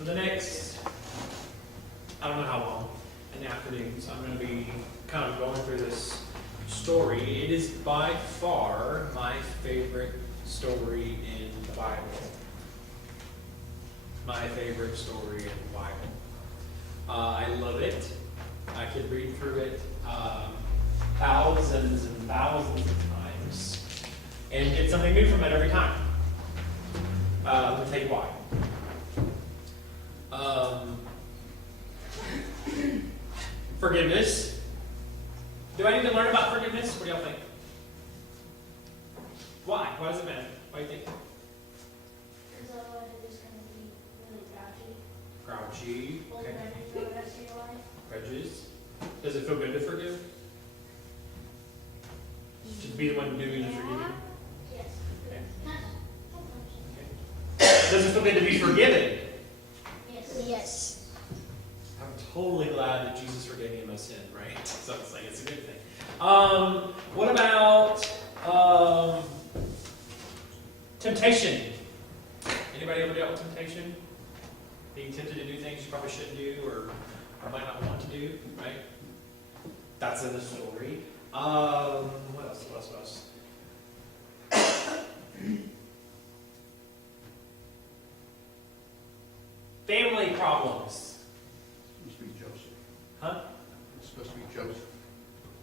For the next, I don't know how long, in the afternoons, I'm going to be kind of going through this story. It is by far my favorite story in the Bible. My favorite story in the Bible. I love it. I could read through it thousands and thousands of times and get something new from it every time. Let me tell you why. Forgiveness. Do I need to learn about forgiveness? What do y'all think? Why? Why does it matter? Why do you think? Because otherwise it is going to be really grouchy. Grouchy. Hold Okay. grudges for the rest of your life. Grudges. Does it feel good to forgive? To be the one doing the forgiving? Yes. Okay. Sometimes. Does it feel good to be forgiven? Yes. Yes. I'm totally glad that Jesus forgave me of my sin, right? So it's like it's a good thing. What about temptation? Anybody ever dealt with temptation? Being tempted to do things you probably shouldn't do or might not want to do, right? That's in the story. What else? What else? Family problems. It's supposed to be Joseph. Huh? It's supposed to be Joseph.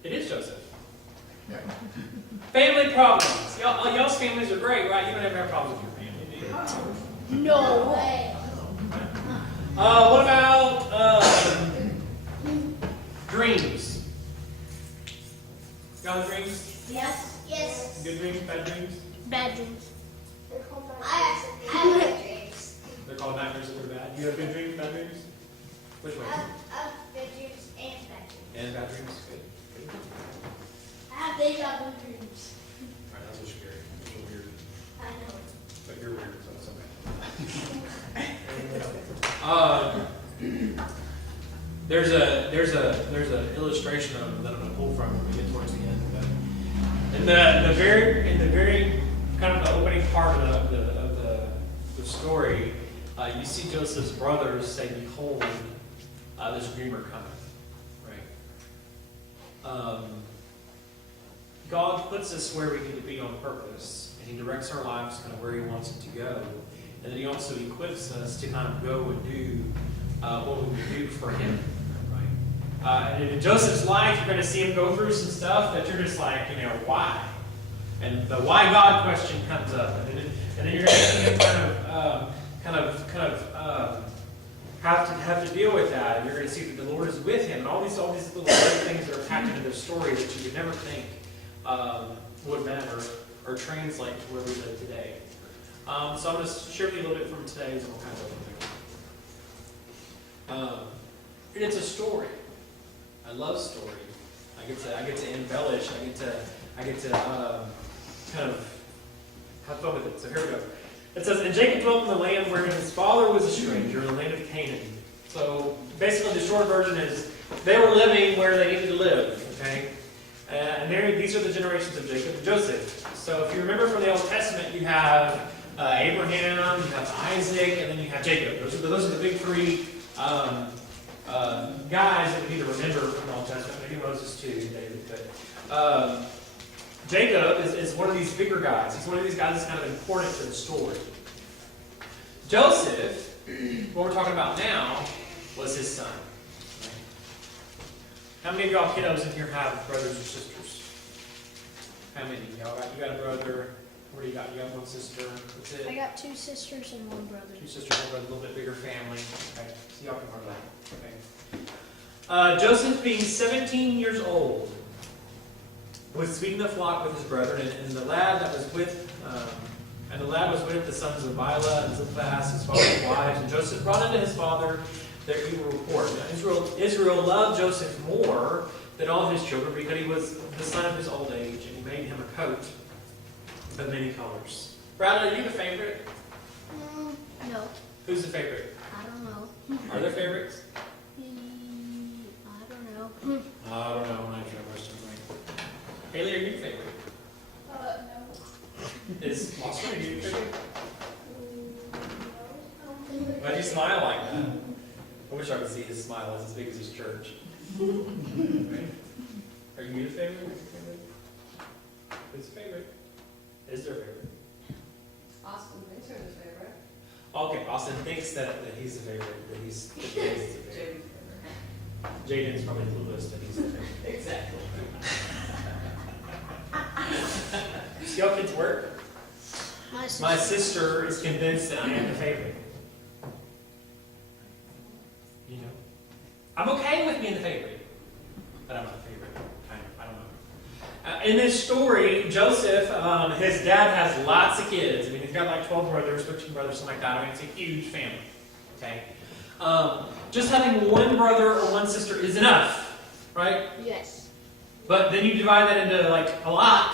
It is Joseph. Yeah. Family problems. Y'all's families are great, right? You don't ever have problems with your family, do you? No. Way. What about dreams? Y'all have dreams? Yes. Yes. Good dreams, bad dreams? Bad dreams. They're called I have good dreams. They're called nightmares if they're bad. You have good dreams, bad dreams? Which way? I have good dreams and bad dreams. And bad dreams? Good. Good. I have deja vu dreams. Alright, that's what's scary. That's so weird. I know. But you're weird, so it's okay. There's an illustration of that I'm going to pull from when we get towards the end. But in the very kind of the opening part of the story, you see Joseph's brothers say, "Behold, this dreamer cometh." Right. God puts us where we need to be on purpose, and He directs our lives kind of where He wants it to go. And then He also equips us to kind of go and do what we would do for Him. Right? And in Joseph's life, you're going to see him go through some stuff that you're just like, why? And the why God question comes up, and then you're going to see him kind of have to deal with that. And you're going to see that the Lord is with him, and all these little great things that are packed into this story that you would never think would matter or translate to where we live today. So I'm going to share with you a little bit from today's, and we'll kind of go from there. And it's a story. I love story. I get to embellish. I get to kind of have fun with it. So here we go. It says, "And Jacob dwelt in the land wherein his father was a stranger, in the land of Canaan." So basically, the short version is they were living where they needed to live. Okay. And these are the generations of Jacob and Joseph. So if you remember from the Old Testament, you have Abraham, you have Isaac, and then you have Jacob. Those are the big three guys that we need to remember from the Old Testament. Maybe Moses too, David. But Jacob is one of these bigger guys. He's one of these guys that's kind of important to the story. Joseph, what we're talking about now, was his son. How many of y'all kiddos in here have brothers or sisters? How many? Y'all got? You got a brother? What do you got? You got one sister? That's it? I got 2 sisters and 1 brother. 2 sisters, 1 brother, a little bit bigger family. Okay, so y'all can learn that. Okay. Joseph, being 17 years old, was feeding the flock with his brethren, and the lad that was with the sons of Bilhah and Zilpah, his father's wives, and Joseph brought unto his father their evil report. Now, Israel loved Joseph more than all his children because he was the son of his old age, and he made him a coat of many colors. Bradley, are you the favorite? No. Who's the favorite? I don't know. Are there favorites? I don't know. I don't know. I'm not sure. Haley, are you the favorite? No. Is Austin, are you the favorite? Why'd you smile like that? I wish I could see his smile. It's as big as his church. Right? Are you the favorite? Who's the favorite? Is their favorite? Austin thinks you're his favorite. Okay, Austin thinks that he's the favorite, that he's the favorite. James. Jaden's probably clueless that he's the favorite. Exactly. See how kids work? My sister is convinced that I am the favorite. You know? I'm okay with being the favorite, but I'm not the favorite. Kind of, I don't know. In this story, Joseph, his dad has lots of kids. I mean, he's got like 12 brothers, 13 brothers, something like that. I mean, it's a huge family. Okay? Just having one brother or one sister is enough, right? Yes. But then you divide that into like a lot.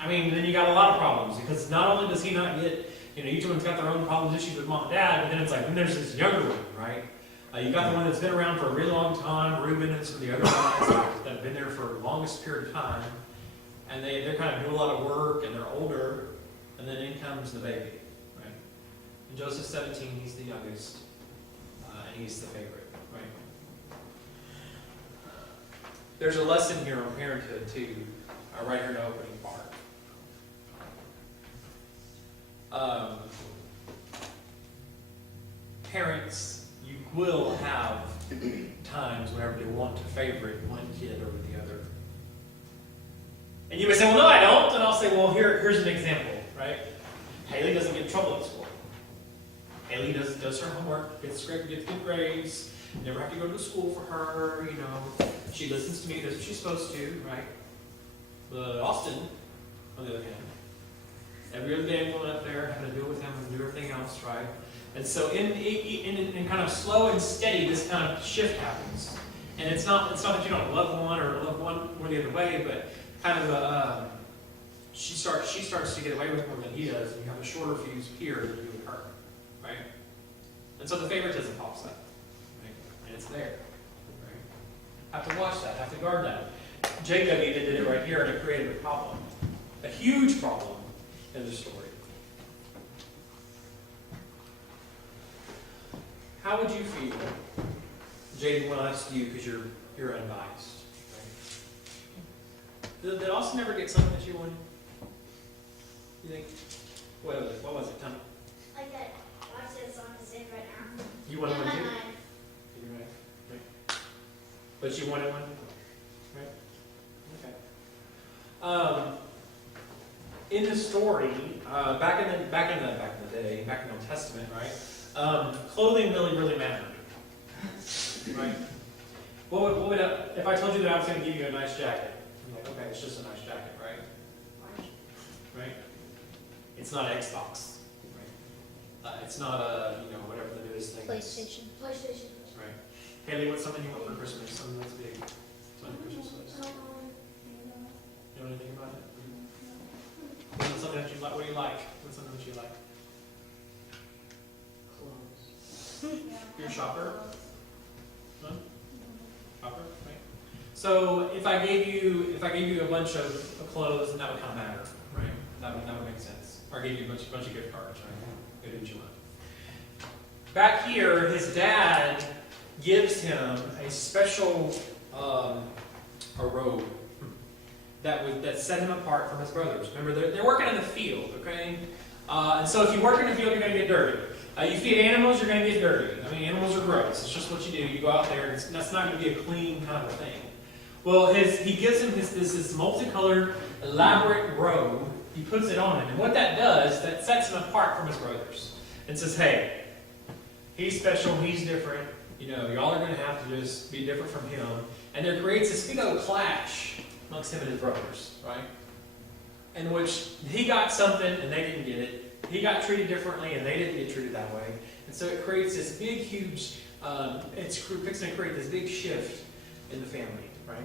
I mean, then you got a lot of problems because not only does he not get, each one's got their own problems, issues with mom and dad, but then it's like, then there's this younger one, right? You got the one that's been around for a really long time, Reuben, and some of the other guys that have been there for the longest period of time, and they're kind of do a lot of work, and they're older, and then in comes the baby, right? And Joseph's 17, he's the youngest, and he's the favorite, right? There's a lesson here on parenthood, too, right here in the opening part. Parents, you will have times whenever they want to favorite one kid over the other. And you may say, well, no, I don't. And I'll say, well, here's an example, right? Haley doesn't get in trouble at school. Haley does her homework, gets good grades, never have to go to school for her, She listens to me, does what she's supposed to, right? But Austin, on the other hand, every other day I'm going up there, having to deal with him and do everything else, right? And so in kind of slow and steady, this kind of shift happens. And it's not that you don't love one or the other way, but kind of she starts to get away with more than he does, and you have a shorter fuse here than you do with her, right? And so the favoritism pops up, right? And it's there, right? Have to watch that, have to guard that. Jacob even did it right here, and it created a problem, a huge problem in the story. How would you feel, Jaden, when I asked you, because you're unbiased, right? Did Austin ever get something that you wanted? You think? What was it? Tell me. I get watch this on the same right now. You wanted one too? Yeah. You're right. Right. But you wanted one? Right? Okay. In the story, back in the day, back in the Old Testament, right? Clothing really mattered, right? What would if I told you that I was going to give you a nice jacket? I'm like, okay, it's just a nice jacket, right? Right? It's not an Xbox, right? It's not a whatever the newest thing is. PlayStation. Right? Haley, what's something you want for Christmas? Something that's big. What's on your Christmas list? You know anything about it? What's something that you like? What do you like? What's something that you like? You're a shopper? No? Shopper, right? So if I gave you a bunch of clothes, then that would kind of matter, right? That would make sense. Or I gave you a bunch of gift cards, right? Go do what you want. Back here, his dad gives him a special a robe that set him apart from his brothers. Remember, they're working in the field, okay? And so if you work in the field, you're going to get dirty. You feed animals, you're going to get dirty. I mean, animals are gross. It's just what you do. You go out there, and that's not going to be a clean kind of thing. Well, he gives him this multicolored, elaborate robe. He puts it on him. And what that does, that sets him apart from his brothers. And says, hey, he's special, he's different. Y'all are going to have to just be different from him. And there creates this big old clash amongst him and his brothers, right? In which he got something and they didn't get it. He got treated differently and they didn't get treated that way. And so it creates this big, huge, it's fixing to create this big shift in the family, right?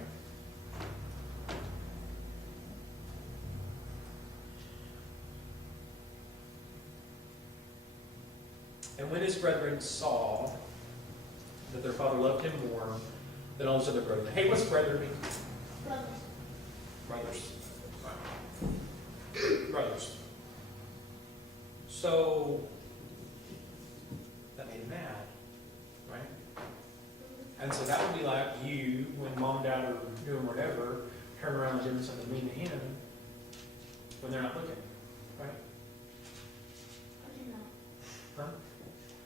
And when his brethren saw that their father loved him more than all his other brethren. Hey, what's brethren mean? Brothers. Brothers. So that made him mad. And so that would be like you, when mom and dad are doing whatever, turn around and doing something mean to him when they're not looking, right? I do not.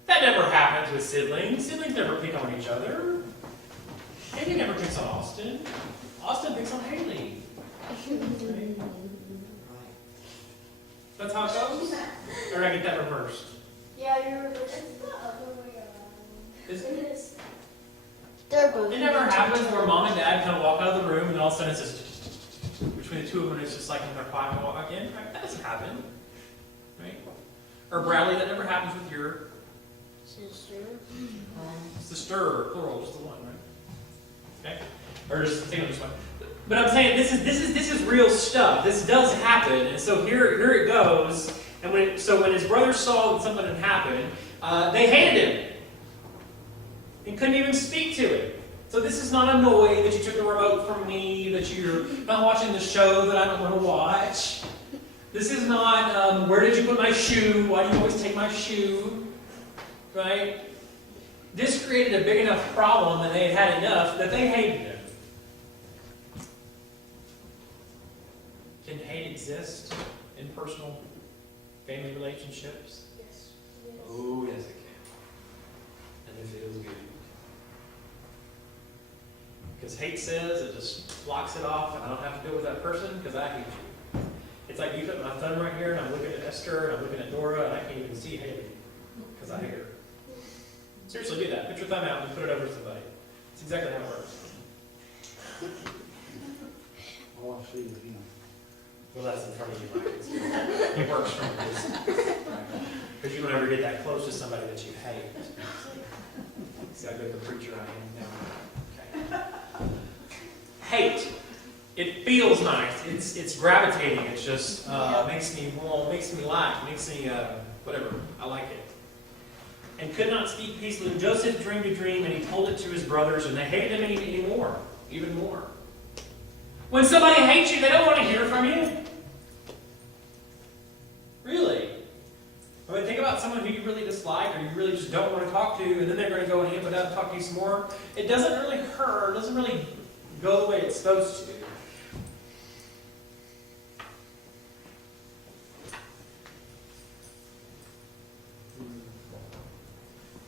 That never happens with siblings. Siblings never pick on each other. Haley never picks on Austin. Austin picks on Haley. Right? That's how it goes? Or did I get that reversed? Yeah, you're reversed. It's the other way around. Is It it? is. They're both. It never happens where mom and dad kind of walk out of the room and all of a sudden it's just between the two of them, it's just like when they're quiet and walk in. Right? That doesn't happen. Right? Or Bradley, that never happens with your sister, plural, just the one, right? Okay? Or just think of this one. But I'm saying this is real stuff. This does happen, and so here it goes. And when his brothers saw that something had happened, they hated him. He couldn't even speak to it. So this is not annoyed that you took the remote from me, that you're not watching the show that I don't want to watch. This is not, where did you put my shoe? Why do you always take my shoe? Right? This created a big enough problem that they had enough that they hated him. Can hate exist in personal family relationships? Yes. It is. Oh, yes, it can. And it feels good. Because hate says it just blocks it off, and I don't have to deal with that person because I hate you. It's like you put my thumb right here, and I'm looking at Esther, and I'm looking at Dora, and I can't even see Haley because I hate her. Seriously, do that. Put your thumb out and put it over somebody. It's exactly how it works. I want to see it, you know. Well, that's in front of you, Mike. It works from a distance. Because you don't ever get that close to somebody that you hate. See how good of a preacher I am now. Okay. Hate. It feels nice. It's gravitating. It's just makes me like, makes me whatever. I like it. And could not speak peacefully. Joseph dreamed a dream, and he told it to his brothers, and they hated him even more. When somebody hates you, they don't want to hear from you. Really. I mean, think about someone who you really dislike or you really just don't want to talk to, and then they're going to go and amp it up and talk to you some more. It doesn't really hurt. It doesn't really go the way it's supposed to.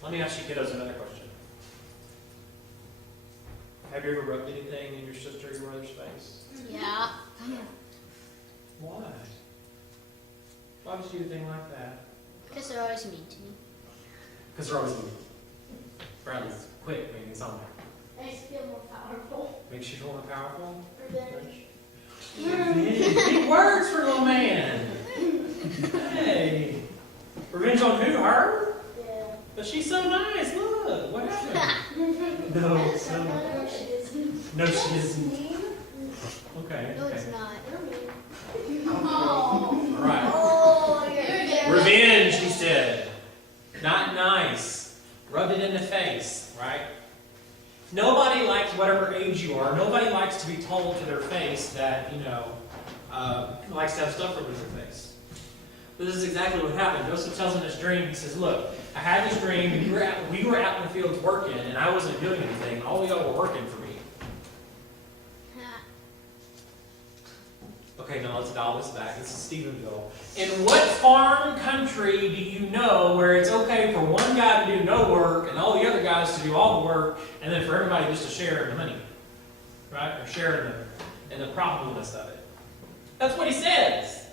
Let me ask you kiddos another question. Have you ever rubbed anything in your sister or your brother's face? Yeah. Why? Why would you do a thing like that? Because they're always mean to me. Because they're always mean. Bradley's quick, man. He's on there. Makes you feel more powerful. Makes you feel more powerful. Revenge. Big words for a little man. Hey. Revenge on who? Her? Yeah. But she's so nice. Look. What happened? No. No, she isn't. No, she isn't. Okay. No, it's Okay. not. Oh. All right. Oh, you're Revenge, he said. Not nice. Rubbed it in the face, right? Nobody likes, whatever age you are, nobody likes to be told to their face that, likes to have stuff rubbed in their face. But this is exactly what happened. Joseph tells in his dream, he says, look, I had this dream, and we were out in the fields working, and I wasn't doing anything. All of y'all were working for me. Okay, now let's dial this back. This is Stephenville. In what farm country do you know where it's okay for one guy to do no work and all the other guys to do all the work, and then for everybody just to share in the money? Right? Or share in the profitableness of it. That's what he says.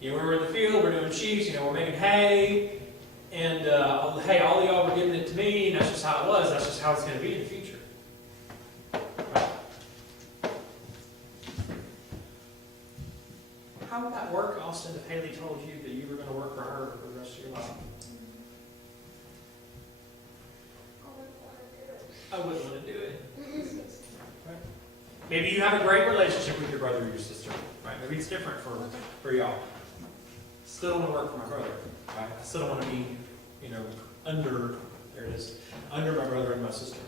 We're in the field, we're doing sheaves, we're making hay, and hey, all of y'all were giving it to me, and that's just how it was. That's just how it's going to be in the future. Right? How would that work, Austin, if Haley told you that you were going to work for her for the rest of your life? I wouldn't want to do it. Right? Maybe you have a great relationship with your brother or your sister. Right? Maybe it's different for y'all. Still don't want to work for my brother. Right? I still don't want to be, under my brother and my sister.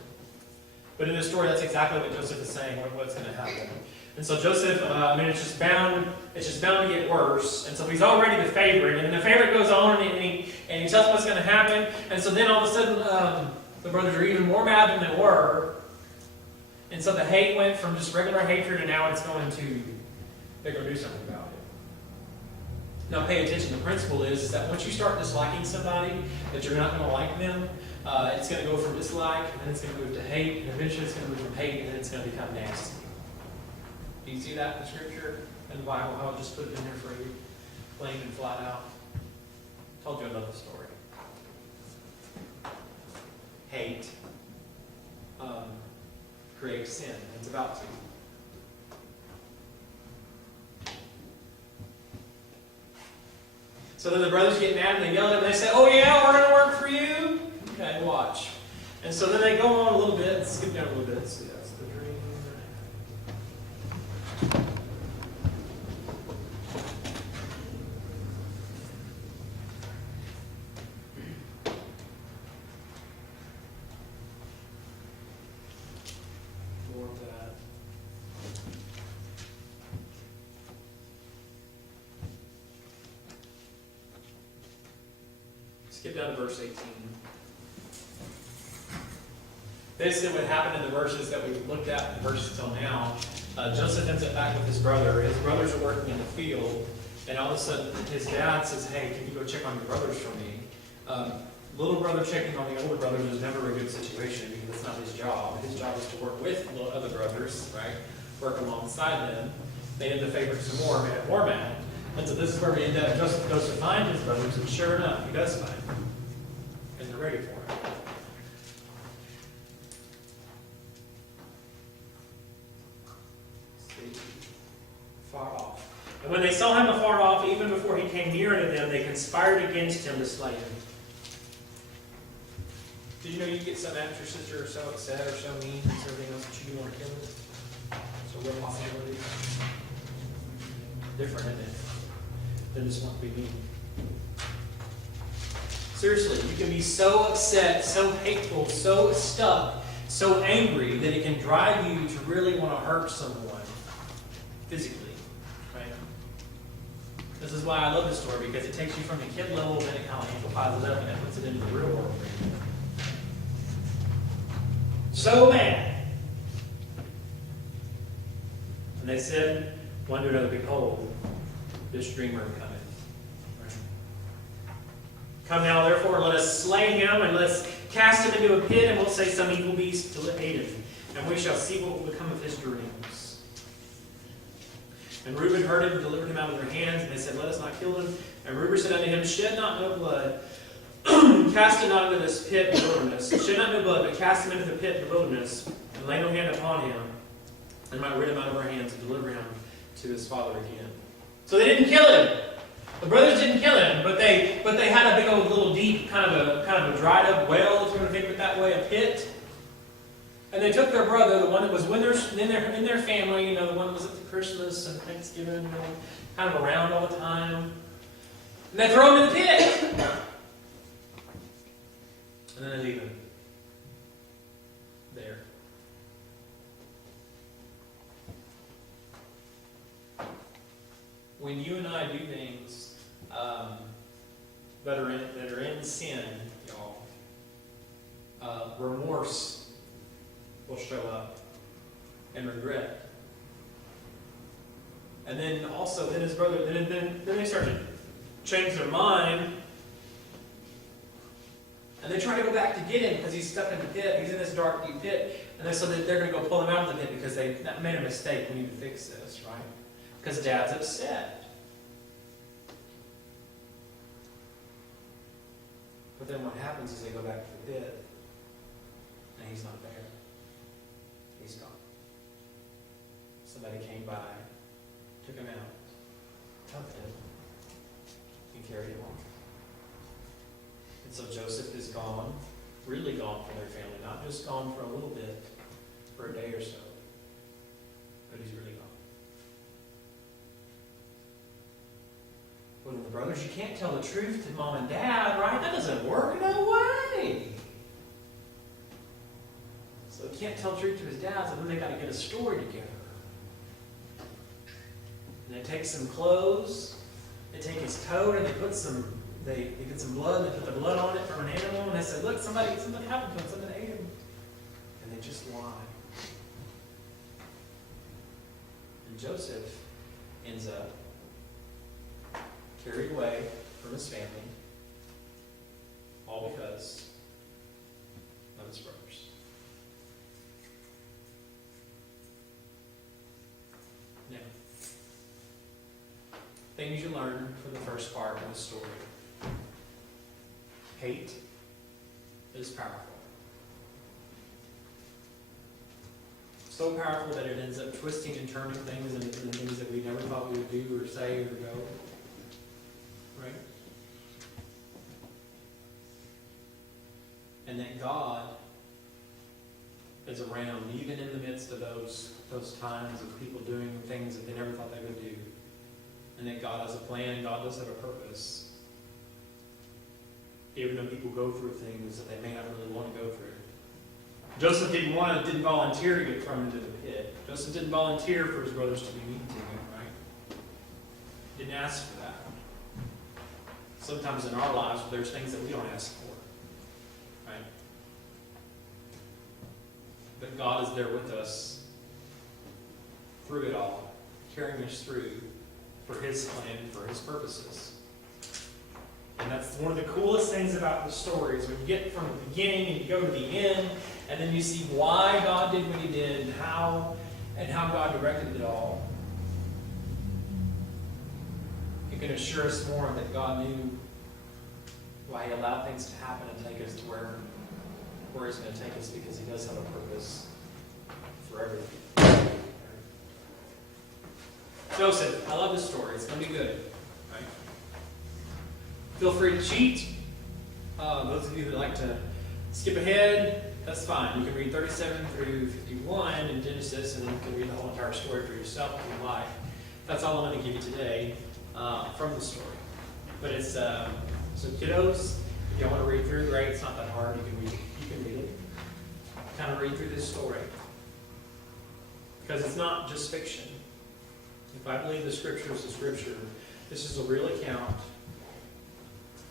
But in this story, that's exactly what Joseph is saying, what's going to happen. And so Joseph, it's just bound to get worse. And so he's already the favorite. And then the favorite goes on and he tells them what's going to happen. And so then all of a sudden, the brothers are even more mad than they were. And so the hate went from just regular hatred, and now it's going to, they're going to do something about it. Now pay attention. The principle is that once you start disliking somebody, that you're not going to like them, it's going to go from dislike, and then it's going to move to hate, and eventually it's going to move from hate, and then it's going to become nasty. Do you see that in the scripture, in the Bible? I'll just put it in there for you, plain and flat out. Told you another story. Hate creates sin. It's about to. So then the brothers get mad and they yell at him and they say, "Oh yeah, we're going to work for you." Okay, watch. And so then they go on a little bit, let's skip down a little bit. See, that's the dream. More of that. Skip down to verse 18. Basically what happened in the verses that we've looked at, the verses till now, Joseph ends up back with his brother. His brothers are working in the field, and all of a sudden his dad says, "Hey, can you go check on your brothers for me?" Little brother checking on the older brothers is never a good situation because it's not his job. His job is to work with the other brothers, right? Work alongside them. They end up favoring some more, made it more mad. And so this is where we end up. Joseph goes to find his brothers, and sure enough, he does find them. And they're ready for him. Far off. And when they saw him afar off, even before he came near to them, they conspired against him to slay him. Did you know you get so mad at your sister, or so upset, or so mean, and everything else that you do want to kill her? It's a real possibility. Different, isn't it? Than just want to be mean. Seriously, you can be so upset, so hateful, so stuck, so angry that it can drive you to really want to hurt someone physically. Right? This is why I love this story, because it takes you from the kid level, then it kind of amplifies it up, and it puts it into the real world for you. So mad. And they said one to another, "Behold, this dreamer cometh." Right? "Come now, therefore, let us slay him, and let's cast him into a pit, and we'll say some evil beast to aid him, and we shall see what will become of his dreams." And Reuben heard him and delivered him out of their hands, and they said, "Let us not kill him." And Reuben said unto him, "Shed not no blood, cast him not into this pit in the wilderness. Shed not no blood, but cast him into the pit in the wilderness, and lay no hand upon him, and might rid him out of our hands, and deliver him to his father again." So they didn't kill him. The brothers didn't kill him, but they had a big old little deep, kind of a dried up well, if you want to think of it that way, a pit. And they took their brother, the one that was in their family, you know, the one that was at the Christmas and Thanksgiving, you know, kind of around all the time. And they throw him in the pit. And then they leave him there. When you and I do things that are in sin, y'all, remorse will show up, and regret. And then also, then his brother, then they start to change their mind. And they try to go back to get him because he's stuck in the pit. He's in this dark, deep pit. And so they're going to go pull him out of the pit because they made a mistake. We need to fix this, right? Because Dad's upset. But then what happens is they go back to the pit. And he's not there. He's gone. Somebody came by, took him out, tucked him, and carried him off. And so Joseph is gone, really gone from their family, not just gone for a little bit, for a day or so, but he's really gone. Well, the brothers, you can't tell the truth to mom and dad, right? That doesn't work, no way. So he can't tell the truth to his dad, so then they got to get a story together. And they take some clothes, they take his coat, and they get some blood, they put the blood on it from an animal, and they said, "Look, something happened to him, something ate him." And they just lie. Joseph ends up carried away from his family, all because of his brothers. Now, things you learn from the first part of the story. Hate is powerful. So powerful that it ends up twisting and turning things into the things that we never thought we would do or say or go. Right? And that God is around even in the midst of those times of people doing things that they never thought they would do. And that God has a plan and God does have a purpose. Even though people go through things that they may not really want to go through. Joseph didn't volunteer to get thrown into the pit. Joseph didn't volunteer for his brothers to be mean to him, right? Didn't ask for that. Sometimes in our lives, there's things that we don't ask for, right? But God is there with us through it all, carrying us through for His plan, for His purposes. And that's one of the coolest things about the story is when you get from the beginning and you go to the end, and then you see why God did what He did and how God directed it all. It can assure us more that God knew why He allowed things to happen and take us to where He's going to take us, because He does have a purpose for everything. Joseph, I love this story. It's going to be good. Right? Feel free to cheat. Those of you who like to skip ahead, that's fine. You can read 37 through 51 in Genesis, and then you can read the whole entire story for yourself if you like. That's all I'm going to give you today from the story. But it's so kiddos, if y'all want to read through, great. It's not that hard. You can read it. Kind of read through this story, because it's not just fiction. If I believe the Scripture is the Scripture, this is a real account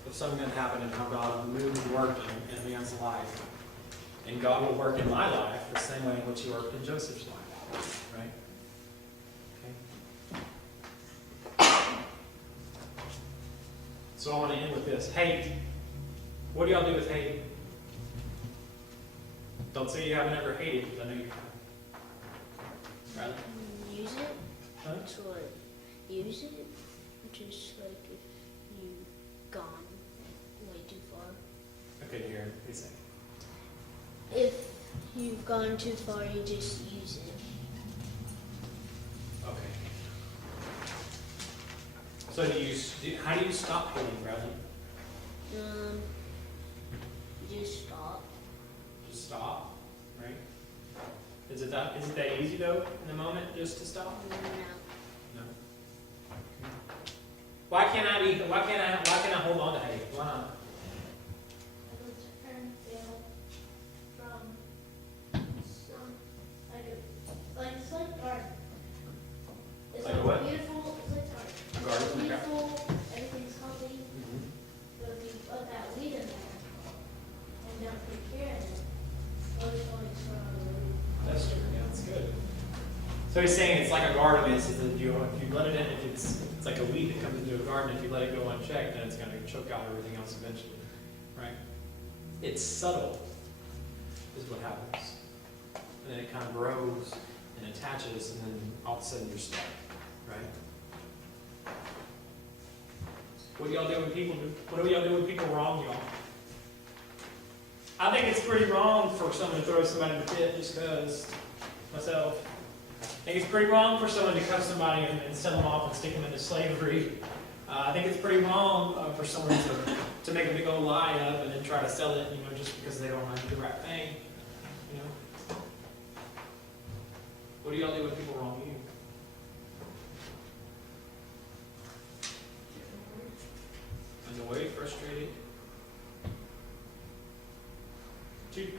of something that happened and how God moved and worked in a man's life. And God will work in my life the same way in which He worked in Joseph's life. Right? Okay. So I want to end with this. Hate. What do y'all do with hate? Don't say you haven't ever hated, because I know you have. Right? Use it. Huh? To like, use it. Just like if you've gone way too far. Okay, Darren, what do you say? If you've gone too far, you just use it. Okay. So how do you stop hating, Bradley? Just stop. Just stop, right? Is it that easy though in the moment just to stop? No. No. Why can't I hold on to hate? Why not? I would turn fail from some like it's like garden. It's Like a what? beautiful. It's like garden. A garden, It's okay. beautiful. Everything's healthy. Mm-hmm. But if you put that weed in there and don't take care of it, it's going to start on the weed. That's true. Yeah, that's good. So he's saying it's like a garden. It's that if you let it in, if it's like a weed that comes into a garden. If you let it go unchecked, then it's going to choke out everything else eventually, right? It's subtle, is what happens, and then it kind of grows and attaches, and then all of a sudden you're stuck, right? What do y'all do when people wrong y'all? I think it's pretty wrong for someone to throw somebody in the pit just because. Myself. I think it's pretty wrong for someone to cut somebody and sell them off and stick them into slavery. I think it's pretty wrong for someone to make a big old lie up and then try to sell it, just because they don't want to do the right thing. What do y'all do when people wrong you? Annoyed, frustrated.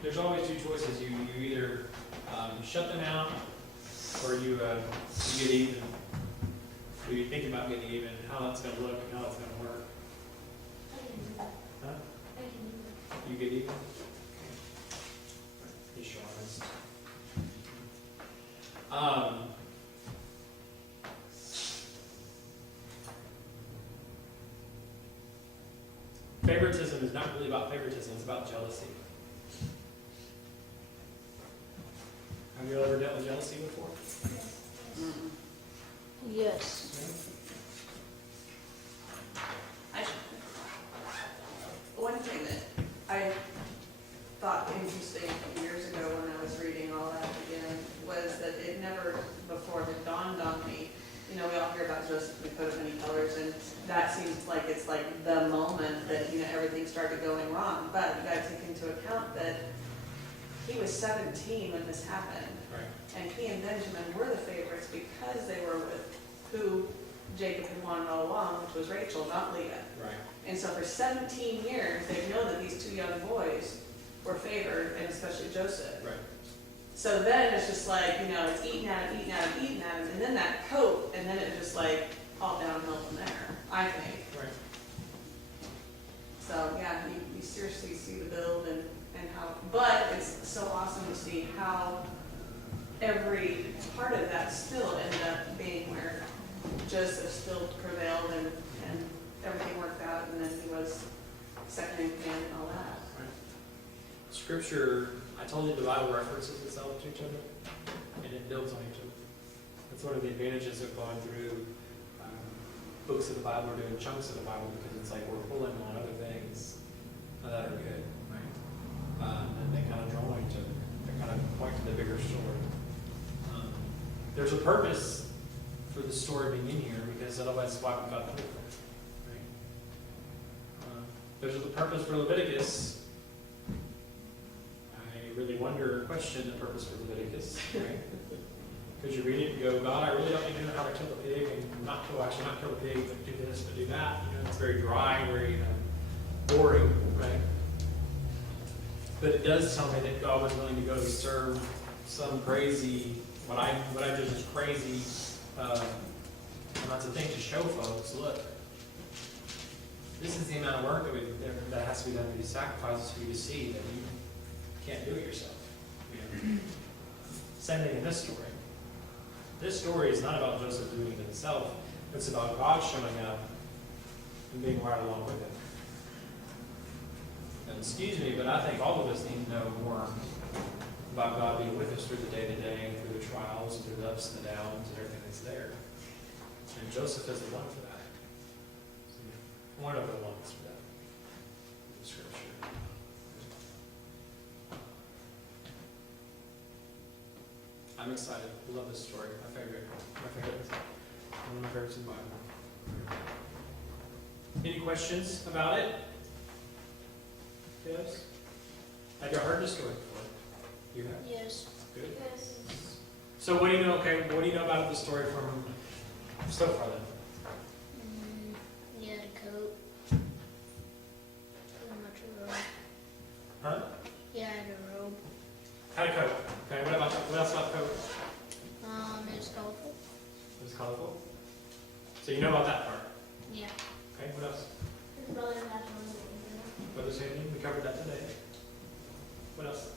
There's always two choices. You either shut them out, or you get even. Or you think about getting even, how that's going to look and how that's going to work. I can do that. Huh? I can do that. You get even? Be honest. favoritism is not really about favoritism, it's about jealousy. Have you ever dealt with jealousy before? Yes. One thing that I thought interesting years ago when I was reading all that again was that it never before had dawned on me. You know, we all hear about Joseph and the coat of many colors, and that seems like it's like the moment that, you know, everything started going wrong. But you got to take into account that he was 17 when this happened. Right. And he and Benjamin were the favorites because they were with who Jacob had wanted all along, which was Rachel, not Leah. Right. And so for 17 years, they've known that these two young boys were favored, and especially Joseph. Right. So then it's just like, you know, it's eating at him, eating at him, eating at him, and then that coat, and then it's just like all downhill from there, I think. Right. So yeah, you seriously see the build and how, but it's so awesome to see how every part of that still ended up being where Joseph still prevailed and everything worked out, and then he was second in command and all that. Scripture, I told you the Bible references itself to each other, and it builds on each other. That's one of the advantages of going through books of the Bible or doing chunks of the Bible, because it's like we're pulling on other things that are good, right? And they kind of draw on each other. They kind of point to the bigger story. There's a purpose for the story being in here, because otherwise why we got the book, right? There's a purpose for Leviticus. I really wonder, question the purpose for Leviticus, right? Because you read it and go, God, I really don't need to know how to kill a pig, and not kill a pig, but do this, but do that. You know, it's very dry, very boring, right? But it does tell me that God was willing to go serve some crazy, what I judge as crazy, and that's the thing, to show folks, look, this is the amount of work that has to be done to these sacrifices for you to see that you can't do it yourself. You know? Same thing in this story. This story is not about Joseph doing it himself. It's about God showing up and being right along with him. And excuse me, but I think all of us need to know more about God being with us through the day-to-day and through the trials and through the ups and the downs and everything that's there. And Joseph is the one for that. One of the ones for that in Scripture. I'm excited. I love this story. My favorite. One of my favorites in the Bible. Any questions about it? Yes? Have you heard this story before? You have? Yes. Good. Yes. So what do you know? Okay, what do you know about the story from so far then? He had a coat. Pretty much a robe. Huh? He had a robe. Had a coat. Okay. What else about the coat? It was colorful. It was colorful. So you know about that part. Yeah. Okay. What else? His brother had one. Brother's Handing. We covered that today. What else?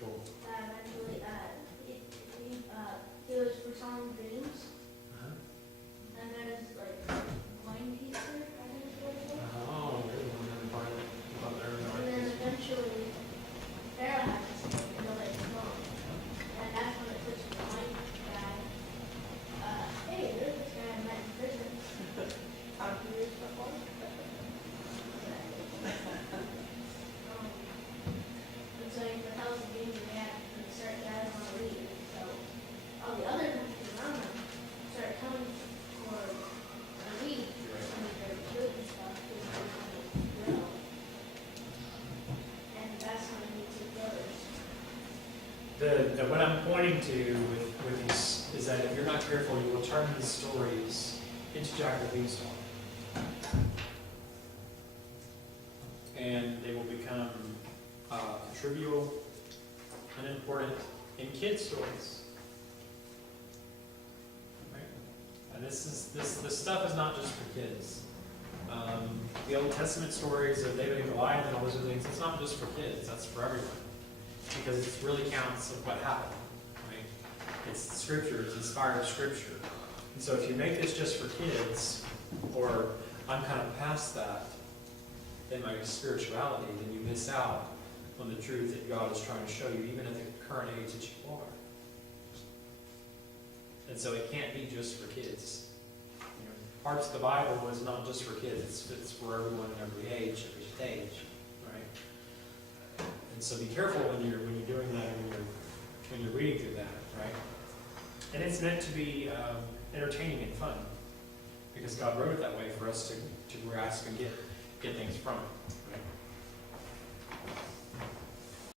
Cool. Eventually, he was foretelling dreams, Uh-huh. and then his like wine teacher, I think is what it was. Oh, there's one other part about there. And then eventually, Pharaoh had to say, no, like, no. And that's when it switched to the wine guy. Hey, there's this guy I met in prison. How do you do this before? And so he foretells the dreams and they start gathering on the lead. So all the other countries around them start coming for a lead for some of their food and stuff because they're trying to grow. And that's when he took brothers. What I'm pointing to with these is that if you're not careful, you will turn these stories into Jack the Beanstalk. And they will become trivial, unimportant, and kid stories. Right? And this stuff is not just for kids. The Old Testament stories of David and Goliath and all those other things, it's not just for kids, that's for everyone. Because it really counts of what happened. Right? It's scripture, it's inspired scripture. And so if you make this just for kids, or I'm kind of past that in my spirituality, then you miss out on the truth that God is trying to show you, even at the current age that you are. And so it can't be just for kids. You know, parts of the Bible is not just for kids, it's for everyone in every age, every stage, right? And so be careful when you're doing that, when you're reading through that, right? And it's meant to be entertaining and fun, because God wrote it that way for us to grasp and get things from it, right?